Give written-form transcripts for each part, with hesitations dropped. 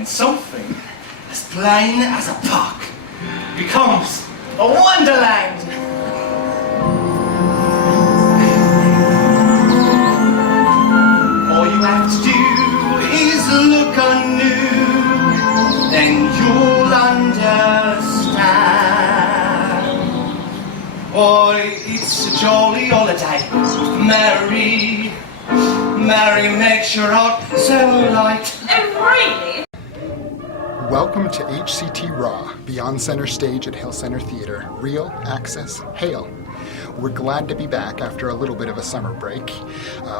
and something as plain as a puck becomes a wonderland. All you have to do is look anew, then you'll understand. Boy, it's a jolly holiday. Mary makes your heart so light. Really? Welcome to HCT RAH, Beyond Center Stage at Hale Center Theater. Real Access Hale. We're glad to be back after a little bit of a summer break.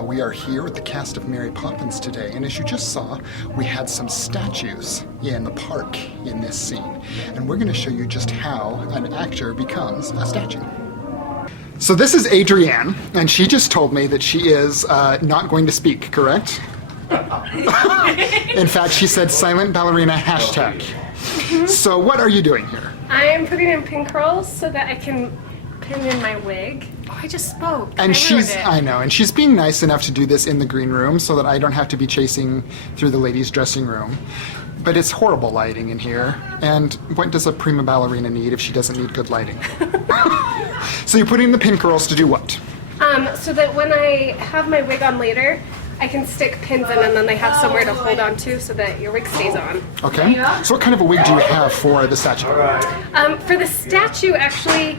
We are here with the cast of Mary Poppins today, and as you just saw, we had some statues in the park in this scene. And we're going to show you just how an actor becomes a statue. So this is Adrienne, and she just told me that she is not going to speak, correct? In fact, she said silent ballerina hashtag. So what are you doing here? I'm putting in pin curls so that I can pin in my wig. Oh, I just spoke. And I know, and she's being nice enough to do this in the green room so that I don't have to be chasing through the ladies' dressing room. But it's horrible lighting in here, and what does a prima ballerina need if she doesn't need good lighting? So you're putting the pin curls to do what? So that when I have my wig on later, I can stick pins in and then they have somewhere to hold on to so that your wig stays on. Okay. So what kind of a wig do you have for the statue? For the statue, actually,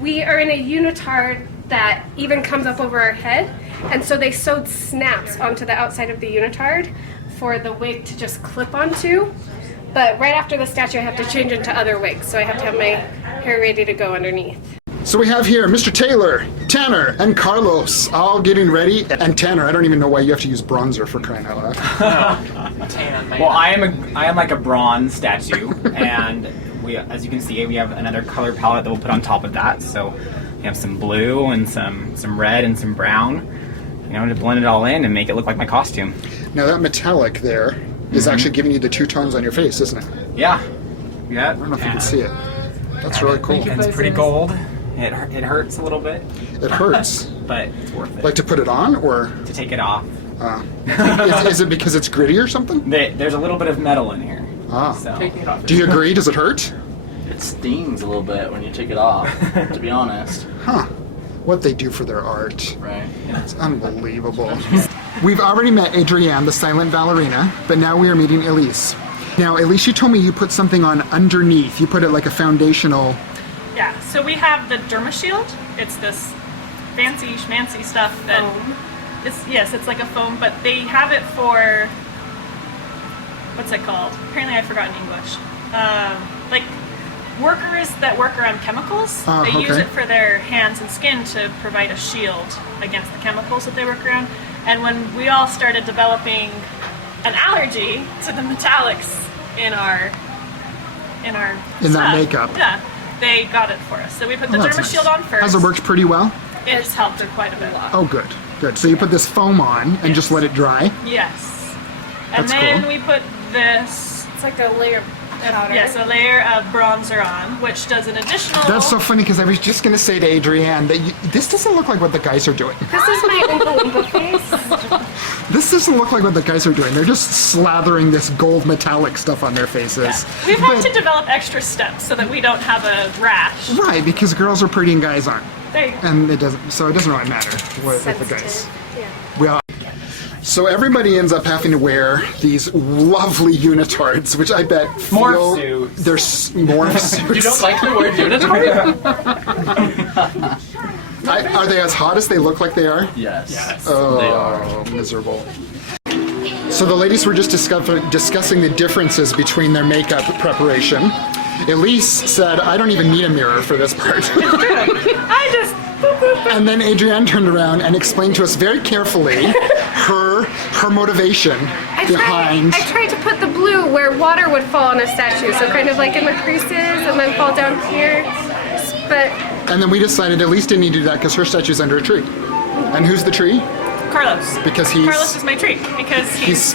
we are in a unitard that even comes up over our head, and so they sewed snaps onto the outside of the unitard for the wig to just clip onto. But right after the statue, I have to change into other wigs, so I have to have my hair ready to go underneath. So we have here Mr. Taylor, Tanner, and Carlos all getting ready. And Tanner, I don't even know why you have to use bronzer for crying out loud. Well, I am like a bronze statue, and we, as you can see, we have another color palette that we'll put on top of that. So we have some blue and some red and some brown, you know, to blend it all in and make it look like my costume. Now that metallic there is actually giving you the two tones on your face, isn't it? Yeah. I don't know if you can see it. That's really cool. And it's pretty gold. It hurts a little bit. It hurts. But it's worth it. Like to put it on, or? To take it off. Is it because it's gritty or something? There's a little bit of metal in here. So. Do you agree? Does it hurt? It stings a little bit when you take it off, to be honest. Huh. What they do for their art. Right. It's unbelievable. We've already met Adrienne, the silent ballerina, but now we are meeting Elise. Now, Elise, you told me you put something on underneath. You put it like a foundational... Yeah, so we have the Derma Shield. It's this fancy schmancy stuff that it's like a foam, but they have it for, what's it called? Apparently I've forgotten English. Like workers that work around chemicals, they use it for their hands and skin to provide a shield against the chemicals that they work around. And when we all started developing an allergy to the metallics in that makeup. Yeah. They got it for us. So we put the Derma Shield on first. Has it worked pretty well? It's helped her quite a bit. Oh, good. Good. So you put this foam on and just let it dry? Yes. And That's then cool. we put this... It's like a layer of powder. Yes, a layer of bronzer on, which does an additional... That's so funny, because I was just going to say to Adrienne that this doesn't look like what the guys are doing. This is my Oompa Loompa face. This doesn't look like what the guys are doing. They're just slathering this gold metallic stuff on their faces. Yeah. We've had to develop extra steps so that we don't have a rash. Right, because girls are pretty and guys aren't. There you go. And it doesn't really matter with the guys. Yeah. So everybody ends up having to wear these lovely unitards, which I bet Morph suits. They're morph suits. You don't like the word unitard? Are they as hot as they look like they are? Yes. Oh, they are. Miserable. So the ladies were just discussing the differences between their makeup preparation. Elise said, I don't even need a mirror for this part. I just... And then Adrienne turned around and explained to us very carefully her motivation behind... I tried to put the blue where water would fall on a statue, so kind of like in the creases and then fall down here. But... And then we decided Elise didn't need to do that because her statue's under a tree. And who's the tree? Carlos. Because Carlos is my tree, because he's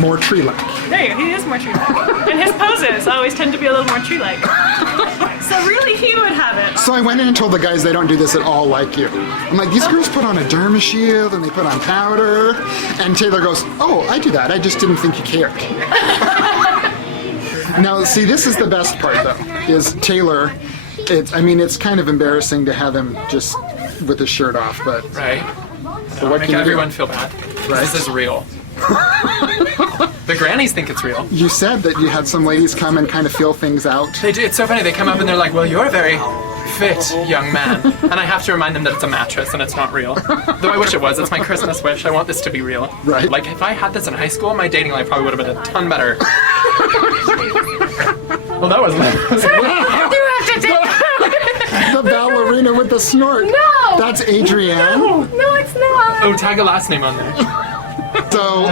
more tree-like. There you go. He is more tree-like. And his poses always tend to be a little more tree-like. So really, he would have it. So I went in and told the guys they don't do this at all like you. I'm like, these girls put on a derma shield and they put on powder. And Taylor goes, oh, I do that. I just didn't think you cared. Now, see, this is the best part, though, is Taylor, it's kind of embarrassing to have him just with his shirt off, but... Right. So what Make can you everyone do? feel bad. Right. This is real. The grannies think it's real. You said that you had some ladies come and kind of feel things out. They do. It's so funny. They come up and they're like, well, you're a very fit young man. And I have to remind them that it's a mattress and it's not real. Though I wish it was. It's my Christmas wish. I want this to be real. Right. Like, if I had this in high school, my dating life probably would have been a ton better. Well, that was The ballerina with the snort. No! That's Adrienne. No, it's not. Oh, tag a last name on there. So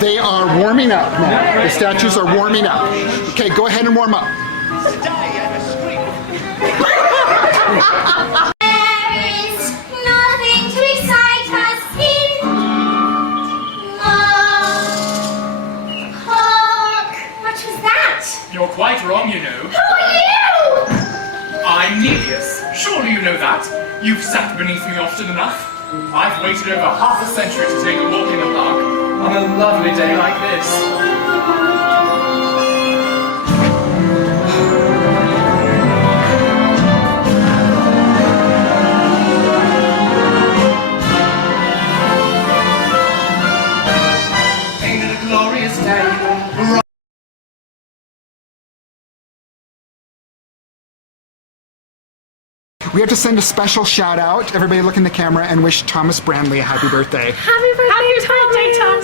they are warming up now. The statues are warming up. Okay, go ahead and warm up. There is nothing to excite us in Park. What was that? You're quite wrong, you know. Who are you? I'm Nebius. Surely you know that. You've sat beneath me often enough. I've waited over half a century to take a walk in the park on a lovely day like this. Ain't it a glorious day? We have to send a special shout out. Everybody look in the camera and wish Thomas Brandley a happy birthday. Happy birthday, Thomas.